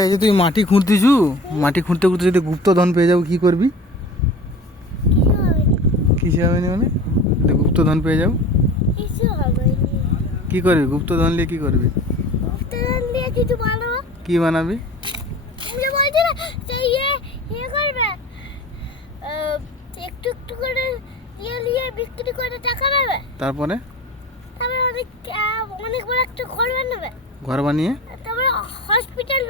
এই যে তুই মাটি খুঁড়তিছু, মাটি খুঁড়তে খুঁড়তে যদি গুপ্তধন পেয়ে যাবো কি করবি? কিছু হবে না মানে? যদি গুপ্তধন পেয়ে যাও কি করবি? গুপ্তধন নিয়ে কি করবি? কি বানাবি? একটু একটু করে বিক্রি করে টাকা পাবে। তারপরে অনেক বড় একটা ঘর বানাবে। ঘর বানিয়ে তারপরে হসপিটাল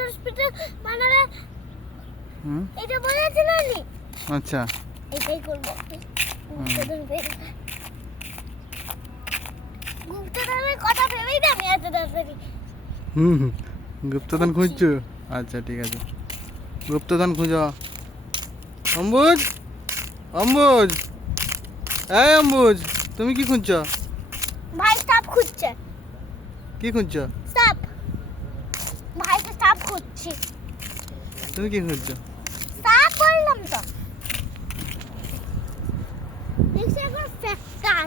বানাবে। এটা বলেছিল নি? আচ্ছা, এটাই করব। গুপ্তধনের কথা ভেবেই না আমি এত তাড়াতাড়ি। গুপ্তধন খুঁজছো? আচ্ছা ঠিক আছে, গুপ্তধন খুঁজো। অম্বুজ, অম্বুজ, এই অম্বুজ, তুমি কি খুঁজছো? ভাই সাপ খুঁজছে। কি খুঁজছো? সাপ। ভাই তো সাপ খুঁজছি। তুমি কি খুঁজছো? সাপ বললাম তো। দেখছি এখন ফ্যাক্টর।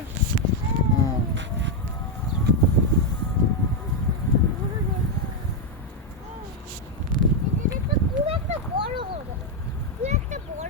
খুব একটা বড় হবে। খুব একটা বড়